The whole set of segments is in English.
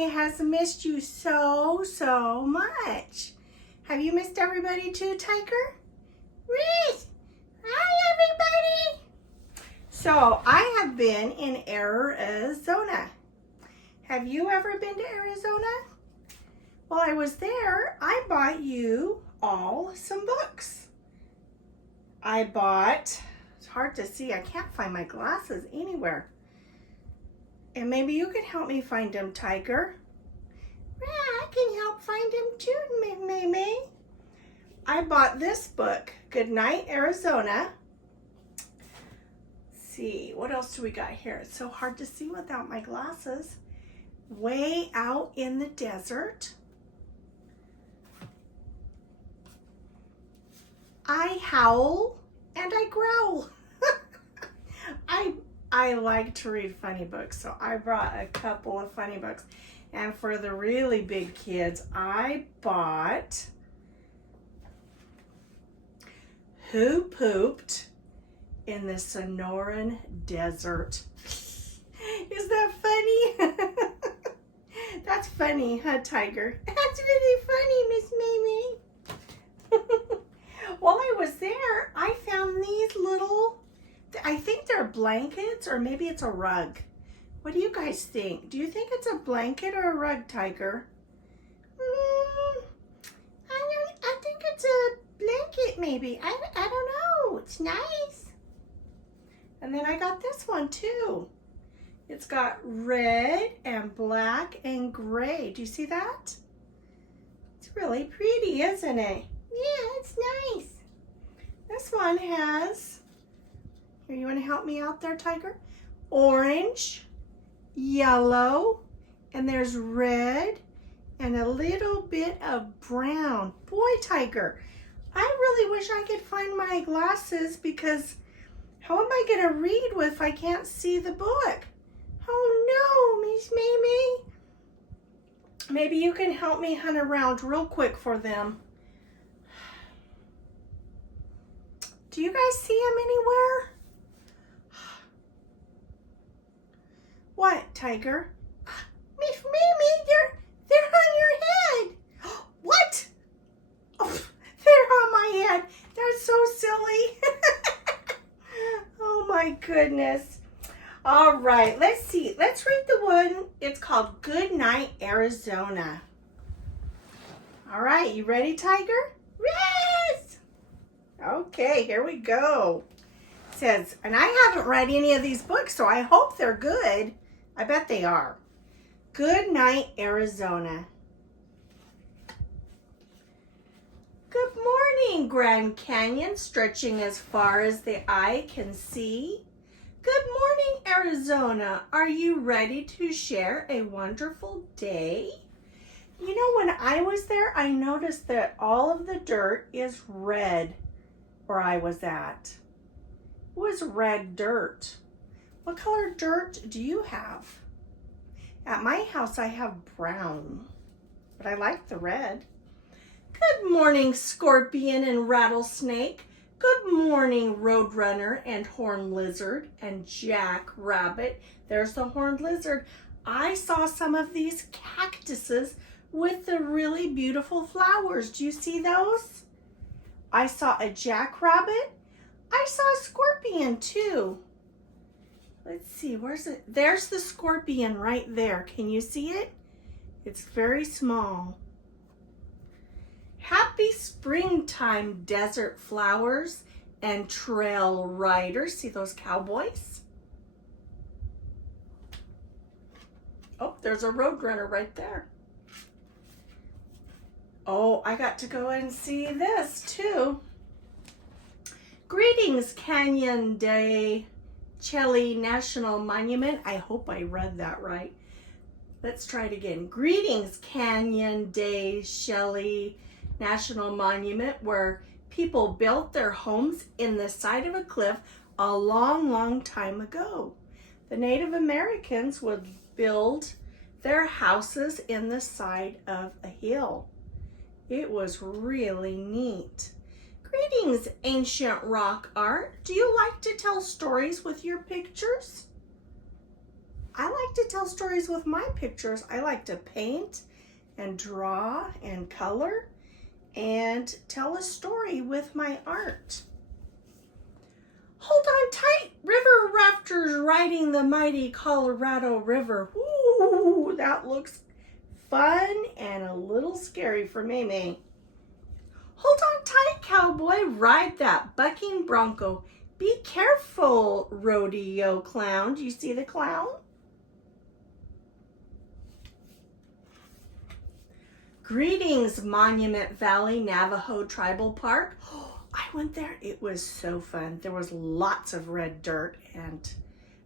May has missed you so much. Have you missed everybody too, Tiger? Reese! Hi, everybody! So, I have been in Arizona. Have you ever been to Arizona? While I was there, I bought you all some books. I bought, it's hard to see, I can't find my glasses anywhere. And maybe you can help me find them, Tiger. Yeah, I can help find them too, May. I bought this book, Goodnight, Arizona. Let's see, what else do we got here? It's so hard to see without my glasses. Way Out in the Desert. I Howl and I Growl. I like to read funny books, so I brought a couple of funny books. And for the really big kids, I bought Who Pooped in the Sonoran Desert. Is that funny? That's funny, huh, Tiger? That's really funny, Miss Mimi. While I was there, I found these little, I think they're blankets or maybe it's a rug. What do you guys think? Do you think it's a blanket or a rug, Tiger? I think it's a blanket maybe. I don't know. It's nice. And then I got this one too. It's got red and black and gray. Do you see that? It's really pretty, isn't it? Yeah, it's nice. This one has, here, you want to help me out there, Tiger? Orange, yellow, and there's red and a little bit of brown. Boy, Tiger, I really wish I could find my glasses because how am I going to read with if I can't see the book? Oh no, Miss Mimi. Maybe you can help me hunt around real quick for them. Do you guys see them anywhere? What, Tiger? Miss Mimi, they're on your head. What? Oh, they're on my head. That's so silly. Oh my goodness. All right, let's see. Let's read the one. It's called Goodnight, Arizona. All right, you ready, Tiger? Yes! Okay, here we go. It says, and I haven't read any of these books, so I hope they're good. I bet they are. Goodnight, Arizona. Good morning, Grand Canyon, stretching as far as the eye can see. Good morning, Arizona. Are you ready to share a wonderful day? You know, when I was there, I noticed that all of the dirt is red where I was at. It was red dirt. What color dirt do you have? At my house, I have brown, but I like the red. Good morning, scorpion and rattlesnake. Good morning, roadrunner and horned lizard and jackrabbit. There's the horned lizard. I saw some of these cactuses with the really beautiful flowers. Do you see those? I saw a jackrabbit. I saw a scorpion too. Let's see, where's it? There's the scorpion right there. Can you see it? It's very small. Happy springtime, desert flowers and trail riders. See those cowboys? Oh, there's a roadrunner right there. Oh, I got to go and see this too. Greetings, Canyon de Chelly National Monument. I hope I read that right. Let's try it again. Greetings, Canyon de Chelly National Monument, where people built their homes in the side of a cliff a long time ago. The Native Americans would build their houses in the side of a hill. It was really neat. Greetings, ancient rock art. Do you like to tell stories with your pictures? I like to tell stories with my pictures. I like to paint and draw and color and tell a story with my art. Hold on tight, river rafters riding the mighty Colorado River. Ooh, that looks fun and a little scary for May. Hold on tight, cowboy, ride that bucking bronco. Be careful, rodeo clown. Do you see the clown? Greetings, Monument Valley Navajo Tribal Park. Oh, I went there. It was so fun. There was lots of red dirt and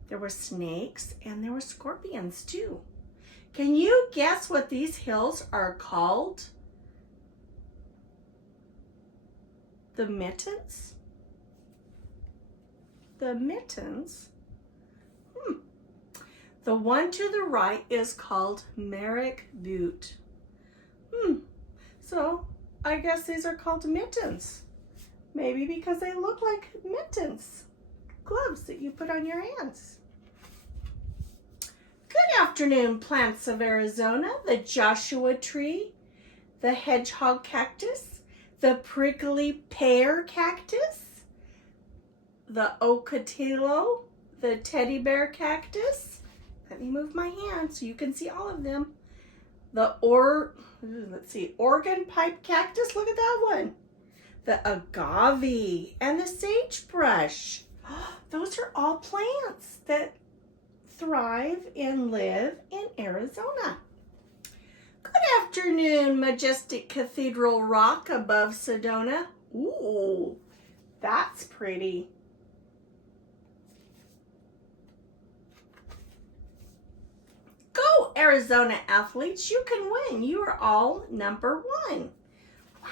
there were snakes and there were scorpions too. Can you guess what these hills are called? The Mittens? The Mittens? The one to the right is called Merrick Butte. So I guess these are called mittens. Maybe because they look like mittens, gloves that you put on your hands. Good afternoon, plants of Arizona, the Joshua tree, the hedgehog cactus, the prickly pear cactus, the ocotillo, the teddy bear cactus. Let me move my hand so you can see all of them. The organ pipe cactus, look at that one. The agave and the sagebrush. Those are all plants that thrive and live in Arizona. Good afternoon, majestic Cathedral Rock above Sedona. Ooh, that's pretty. Go, Arizona athletes, you can win. You are all number 1. Wow,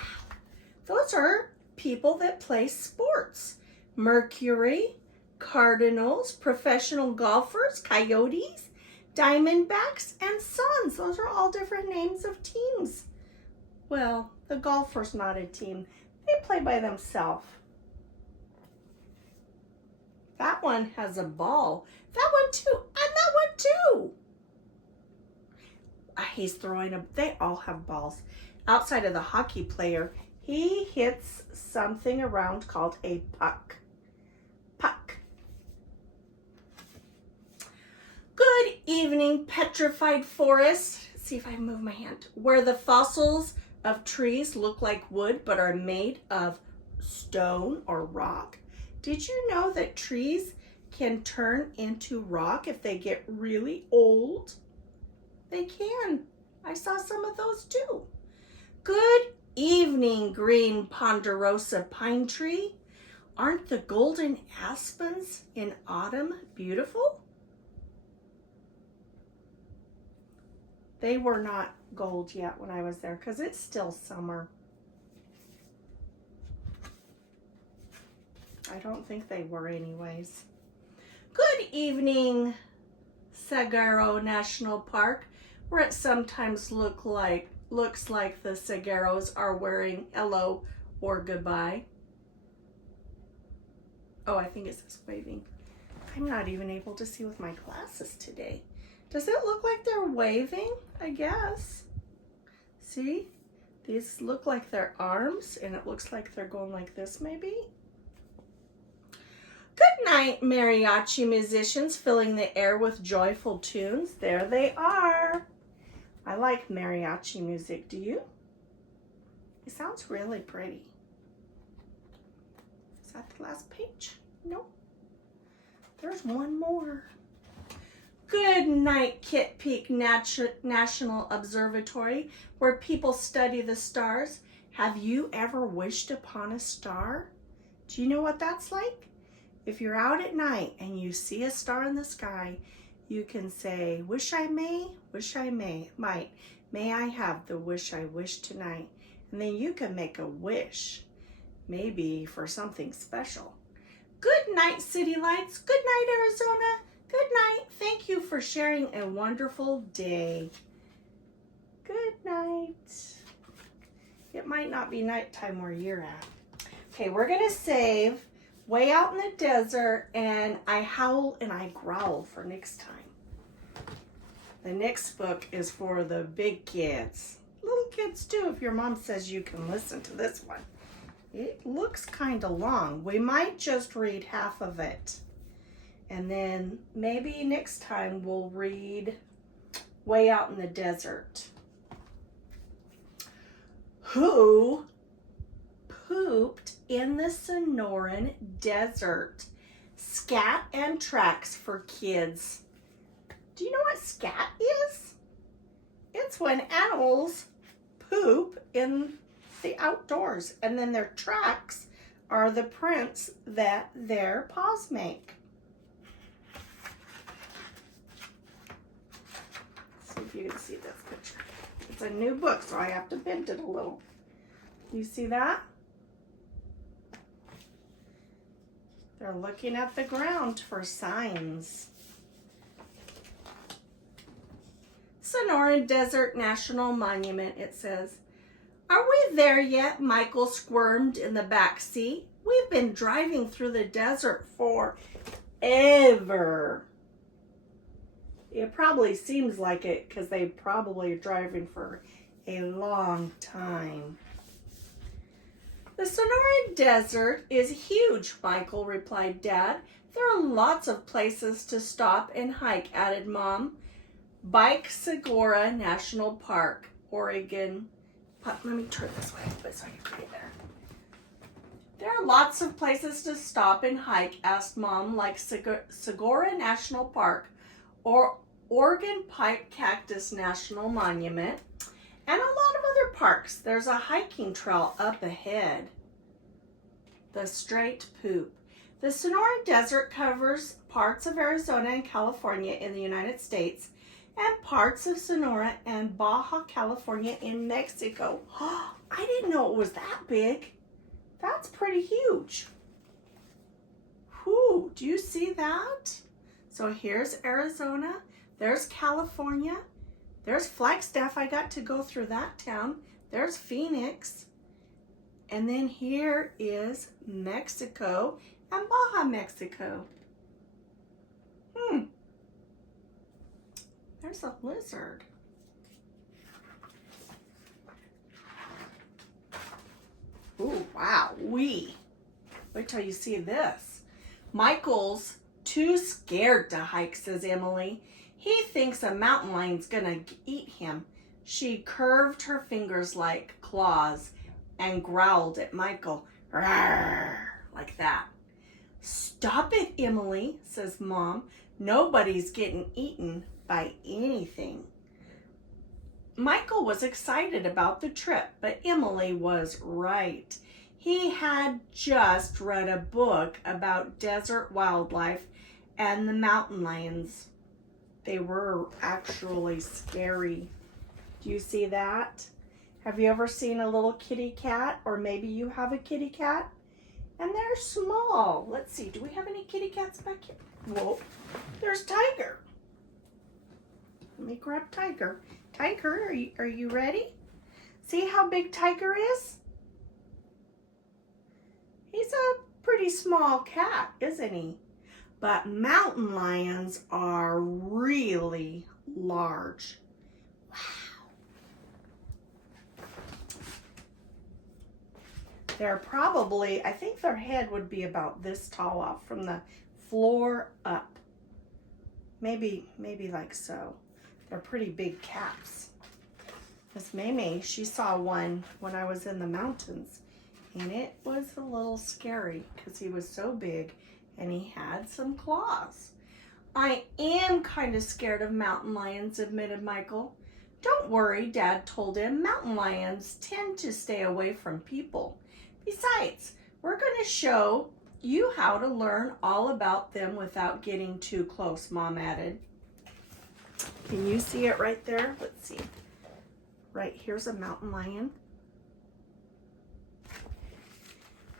those are people that play sports. Mercury, Cardinals, professional golfers, Coyotes, Diamondbacks, and Suns. Those are all different names of teams. Well, the golfer's not a team. They play by themselves. That one has a ball. That one too, and that one too. He's throwing they all have balls. Outside of the hockey player, he hits something around called a puck. Puck. Good evening, petrified forest. Let's see if I move my hand. Where the fossils of trees look like wood but are made of stone or rock. Did you know that trees can turn into rock if they get really old? They can. I saw some of those too. Good evening, green ponderosa pine tree. Aren't the golden aspens in autumn beautiful? They were not gold yet when I was there because it's still summer. I don't think they were anyways. Good evening, Saguaro National Park, where it sometimes looks like the Saguaros are wearing hello or goodbye. Oh, I think it says waving. I'm not even able to see with my glasses today. Does it look like they're waving? I guess. See? These look like their arms, and it looks like they're going like this maybe. Good night, mariachi musicians filling the air with joyful tunes. There they are. I like mariachi music. Do you? It sounds really pretty. Is that the last page? No. There's one more. Good night, Kitt Peak National Observatory, where people study the stars. Have you ever wished upon a star? Do you know what that's like? If you're out at night and you see a star in the sky, you can say, wish I may, might. May I have the wish I wish tonight. And then you can make a wish, maybe for something special. Good night, City Lights. Good night, Arizona. Good night. Thank you for sharing a wonderful day. Good night. It might not be nighttime where you're at. Okay, we're going to save Way Out in the Desert and I Howl and I Growl for next time. The next book is for the big kids. Little kids too, if your mom says you can listen to this one. It looks kind of long. We might just read half of it. And then maybe next time we'll read Way Out in the Desert. Who pooped in the Sonoran Desert? Scat and tracks for kids. Do you know what scat is? It's when animals poop in the outdoors, and then their tracks are the prints that their paws make. See if you can see this picture. It's a new book, so I have to bend it a little. You see that? They're looking at the ground for signs. Sonoran Desert National Monument, it says. Are we there yet? Michael squirmed in the back seat. We've been driving through the desert forever. It probably seems like it because they probably are driving for a long time. The Sonoran Desert is huge, Michael replied. Dad, there are lots of places to stop and hike, added Mom. Bike Segura National Park, Oregon. Let me turn this way so I can read there. There are lots of places to stop and hike, asked Mom, like Segura National Park or Oregon Pipe Cactus National Monument, and a lot of other parks. There's a hiking trail up ahead. The Straight Poop. The Sonoran Desert covers parts of Arizona and California in the United States and parts of Sonora and Baja California in Mexico. I didn't know it was that big. That's pretty huge. Whew, do you see that? So here's Arizona, there's California, there's Flagstaff. I got to go through that town. There's Phoenix. And then here is Mexico and Baja, Mexico. There's a lizard. Ooh, wow, wait till you see this. Michael's too scared to hike, says Emily. He thinks a mountain lion's gonna eat him. She curved her fingers like claws and growled at Michael. Rawr, like that. Stop it, Emily, says Mom. Nobody's getting eaten by anything. Michael was excited about the trip, but Emily was right. He had just read a book about desert wildlife and the mountain lions. They were actually scary. Do you see that? Have you ever seen a little kitty cat? Or maybe you have a kitty cat? And they're small. Let's see, do we have any kitty cats back here? Whoa, there's Tiger. Let me grab Tiger. Tiger, are you ready? See how big Tiger is? He's a pretty small cat, isn't he? But mountain lions are really large. Wow. They're probably, I think their head would be about this tall off from the floor up. Maybe like so. They're pretty big cats. Miss Mamie, she saw one when I was in the mountains, and it was a little scary because he was so big and he had some claws. I am kind of scared of mountain lions, admitted Michael. Don't worry, Dad told him. Mountain lions tend to stay away from people. Besides, we're going to show you how to learn all about them without getting too close, Mom added. Can you see it right there? Let's see. Right here's a mountain lion.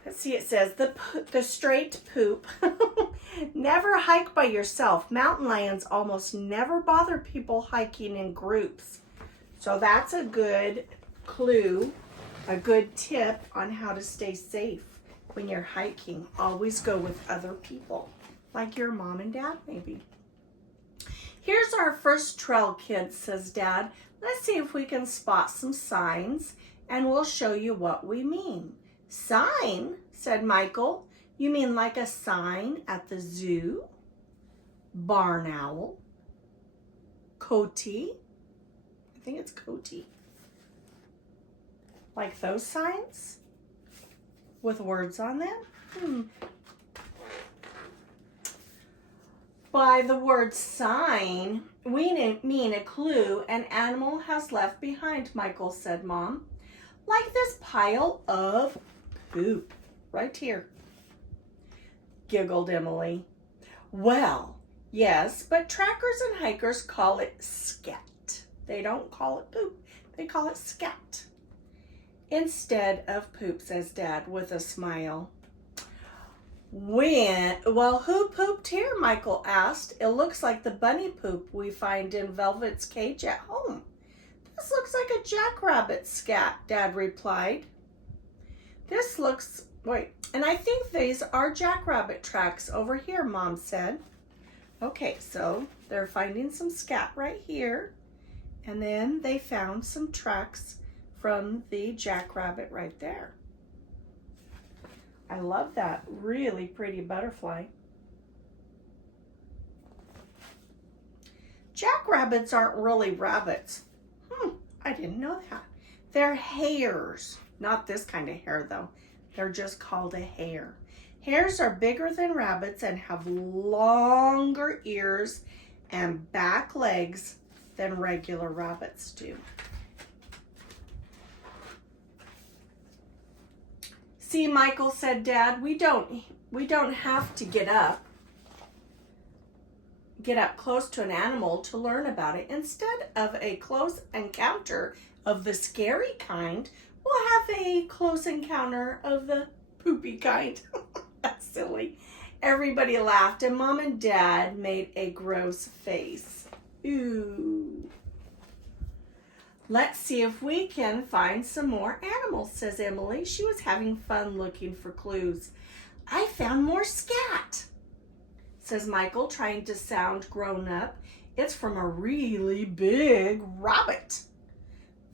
Let's see, it says the straight poop. Never hike by yourself. Mountain lions almost never bother people hiking in groups. So that's a good clue, a good tip on how to stay safe when you're hiking. Always go with other people, like your mom and dad maybe. Here's our first trail, kids, says Dad. Let's see if we can spot some signs, and we'll show you what we mean. Sign, said Michael. You mean like a sign at the zoo? Barn owl. Coati. I think it's coati. Like those signs? With words on them? By the word sign, we mean a clue an animal has left behind, Michael said, Mom. Like this pile of poop right here, giggled Emily. Well, yes, but trackers and hikers call it scat. They don't call it poop. They call it scat instead of poop, says Dad with a smile. Who pooped here? Michael asked. It looks like the bunny poop we find in Velvet's cage at home. This looks like a jackrabbit scat, Dad replied. And I think these are jackrabbit tracks over here, Mom said. Okay, so they're finding some scat right here, and then they found some tracks from the jackrabbit right there. I love that really pretty butterfly. Jackrabbits aren't really rabbits. I didn't know that. They're hares. Not this kind of hare though. They're just called a hare. Hares are bigger than rabbits and have longer ears and back legs than regular rabbits do. See, Michael, said Dad, we don't have to get up close to an animal to learn about it. Instead of a close encounter of the scary kind, we'll have a close encounter of the poopy kind. That's silly. Everybody laughed, and Mom and Dad made a gross face. Ooh. Let's see if we can find some more animals, says Emily. She was having fun looking for clues. I found more scat, says Michael, trying to sound grown up. It's from a really big rabbit.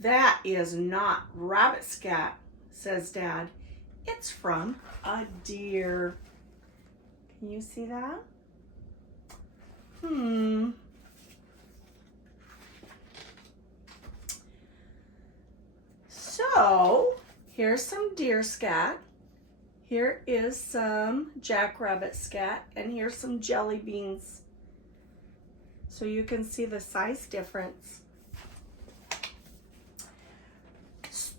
That is not rabbit scat, says Dad. It's from a deer. Can you see that? So, here's some deer scat. Here is some jackrabbit scat, and here's some jelly beans. So you can see the size difference.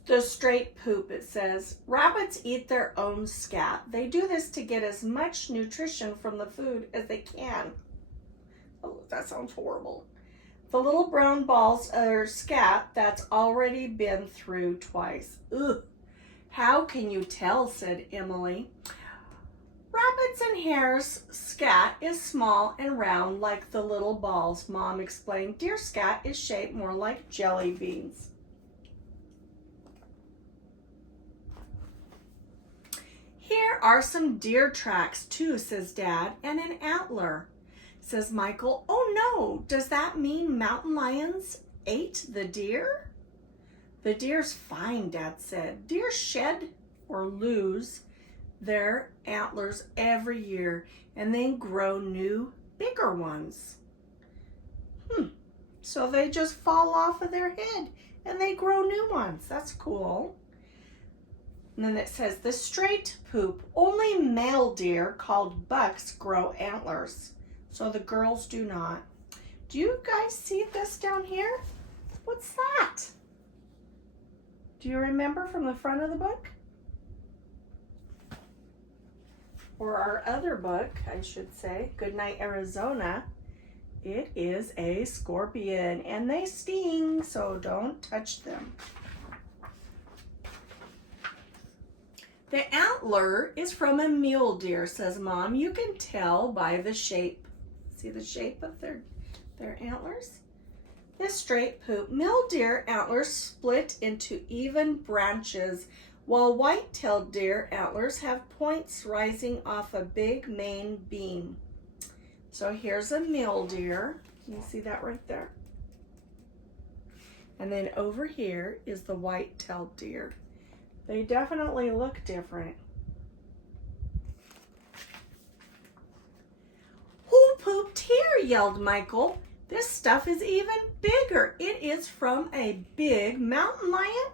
The straight poop, it says. Rabbits eat their own scat. They do this to get as much nutrition from the food as they can. Oh, that sounds horrible. The little brown balls are scat that's already been through twice. Ugh. How can you tell, said Emily. Rabbits and hares' scat is small and round like the little balls, Mom explained. Deer scat is shaped more like jelly beans. Here are some deer tracks too, says Dad, and an antler, says Michael. Oh no, does that mean mountain lions ate the deer? The deer's fine, Dad said. Deer shed or lose their antlers every year and then grow new, bigger ones. So they just fall off of their head and they grow new ones. That's cool. And then it says the straight poop. Only male deer called bucks grow antlers. So the girls do not. Do you guys see this down here? What's that? Do you remember from the front of the book? Or our other book, I should say, Goodnight Arizona. It is a scorpion and they sting, so don't touch them. The antler is from a mule deer, says Mom. You can tell by the shape. See the shape of their antlers? This straight poop. Mule deer antlers split into even branches, while white-tailed deer antlers have points rising off a big main beam. So here's a mule deer. Can you see that right there? And then over here is the white-tailed deer. They definitely look different. Who pooped here? Yelled Michael. This stuff is even bigger. It is from a big mountain lion.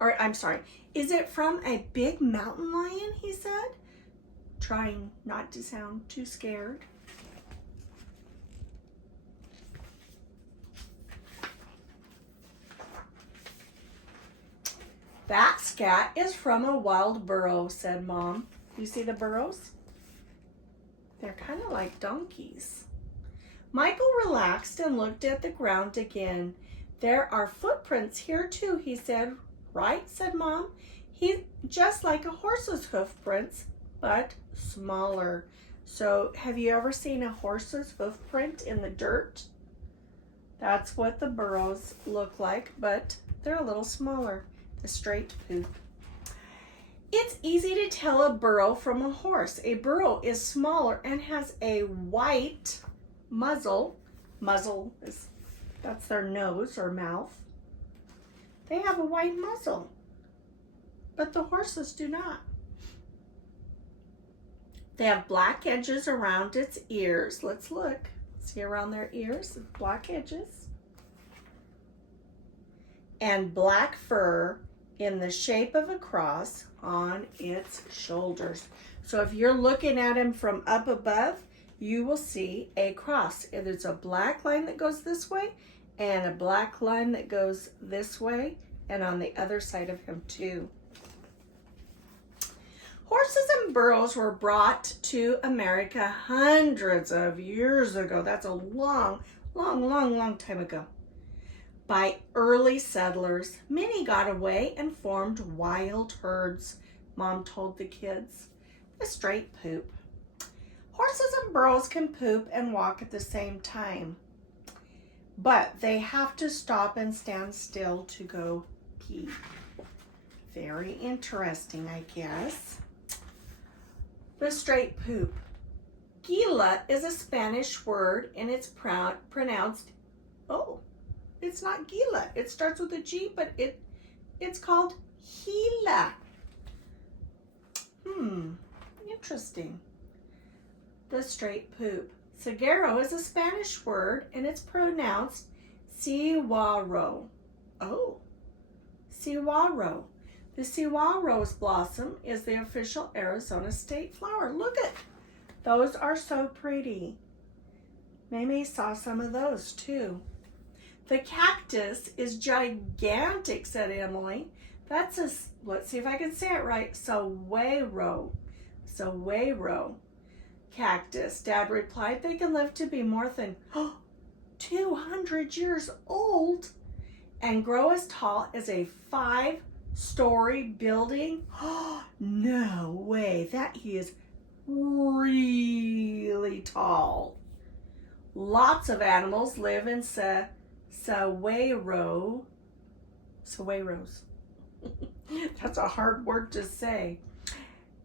Or, I'm sorry, is it from a big mountain lion, he said, trying not to sound too scared. That Scat is from a wild burro, said Mom. You see the burros? They're kind of like donkeys. Michael relaxed and looked at the ground again. There are footprints here too, he said. Right, said Mom. He's just like a horse's hoof prints, but smaller. So have you ever seen a horse's hoof print in the dirt? That's what the burros look like, but they're a little smaller. The straight poop. It's easy to tell a burro from a horse. A burro is smaller and has a white muzzle. Muzzle is, that's their nose or mouth. They have a white muzzle, but the horses do not. They have black edges around its ears. Let's look. See around their ears, black edges. And black fur in the shape of a cross on its shoulders. So if you're looking at him from up above, you will see a cross. There's a black line that goes this way and a black line that goes this way and on the other side of him too. Horses and burros were brought to America hundreds of years ago. That's a long time ago. By early settlers, many got away and formed wild herds, Mom told the kids. The straight poop. Horses and burros can poop and walk at the same time, but they have to stop and stand still to go pee. Very interesting, I guess. The straight poop. Gila is a Spanish word and it's pronounced, it's not Gila. It starts with a G, but it's called Gila. Interesting. The straight poop. Saguaro is a Spanish word and it's pronounced Cihuaro. Cihuaro. The saguaro's blossom is the official Arizona state flower. Look at those, are so pretty. Mamie saw some of those too. The cactus is gigantic, said Emily. That's let's see if I can say it right, saguaro cactus. Dad replied, they can live to be more than 200 years old and grow as tall as a 5-story building. No way, that he is really tall. Lots of animals live in saguaros. That's a hard word to say,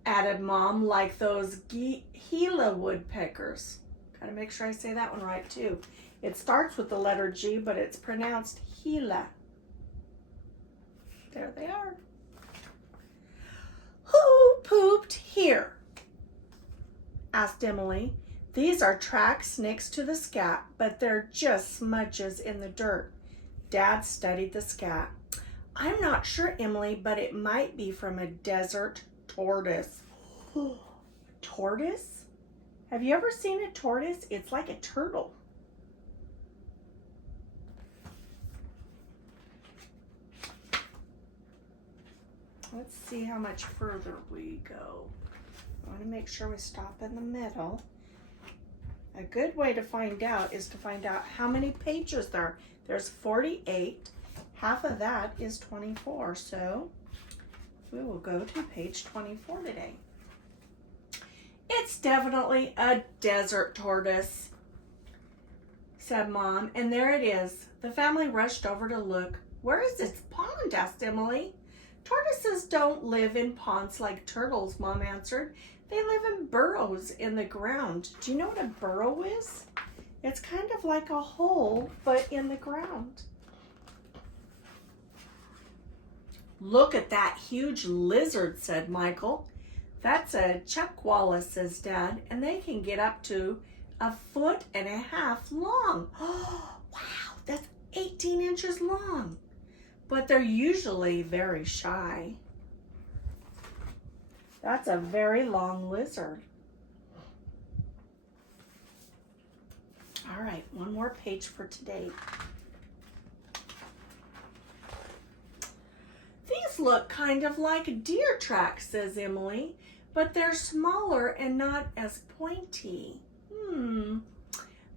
added Mom, like those Gila woodpeckers. Gotta make sure I say that one right too. It starts with the letter G, but it's pronounced Gila. There they are. Who pooped here? Asked Emily. These are tracks next to the Scat, but they're just smudges in the dirt. Dad studied the Scat. I'm not sure, Emily, but it might be from a desert tortoise. Tortoise? Have you ever seen a tortoise? It's like a turtle. Let's see how much further we go. I want to make sure we stop in the middle. A good way to find out is to find out how many pages there are. There's 48. Half of that is 24. So we will go to page 24 today. It's definitely a desert tortoise, said Mom, and there it is. The family rushed over to look. Where is this pond? Asked Emily. Tortoises don't live in ponds like turtles, Mom answered. They live in burrows in the ground. Do you know what a burrow is? It's kind of like a hole, but in the ground. Look at that huge lizard, said Michael. That's a chuckwalla, says Dad, and they can get up to 1.5 feet long. Oh, wow, that's 18 inches long. But they're usually very shy. That's a very long lizard. All right, one more page for today. These look kind of like deer tracks, says Emily, but they're smaller and not as pointy.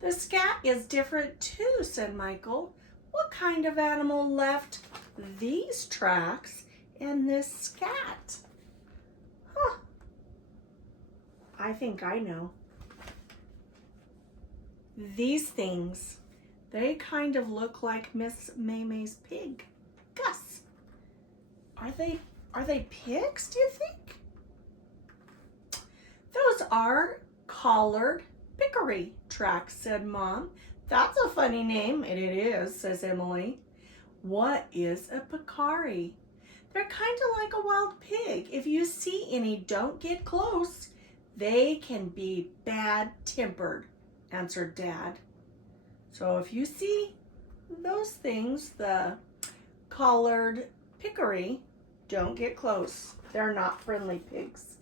The scat is different too, said Michael. What kind of animal left these tracks in this scat? Huh. I think I know. These things, they kind of look like Miss May's pig, Gus. Are they pigs, do you think? Those are collared peccary tracks, said Mom. That's a funny name. It is, says Emily. What is a peccary? They're kind of like a wild pig. If you see any, don't get close. They can be bad-tempered, answered Dad. So if you see those things, the collared peccary, don't get close. They're not friendly pigs.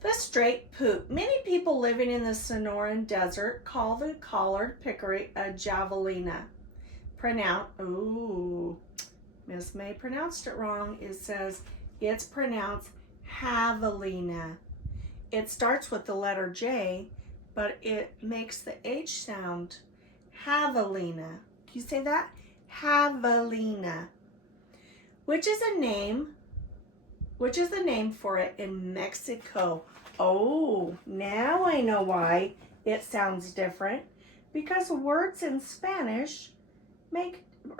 The straight poop. Many people living in the Sonoran desert call the collared peccary a javelina. Miss May pronounced it wrong. It says it's pronounced javelina. It starts with the letter J, but it makes the H sound. Javelina. Can you say that? Javelina. Which is the name for it in Mexico. Oh, now I know why it sounds different. Because words in Spanish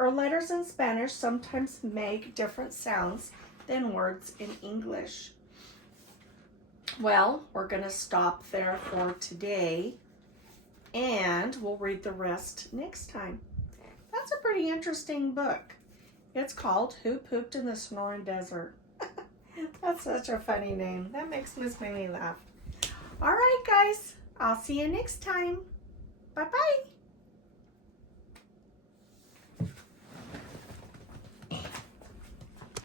letters in Spanish sometimes make different sounds than words in English. Well, we're going to stop there for today, and we'll read the rest next time. That's a pretty interesting book. It's called Who Pooped in the Sonoran Desert? That's such a funny name. That makes Miss Mamie laugh. All right, guys. I'll see you next time. Bye-bye.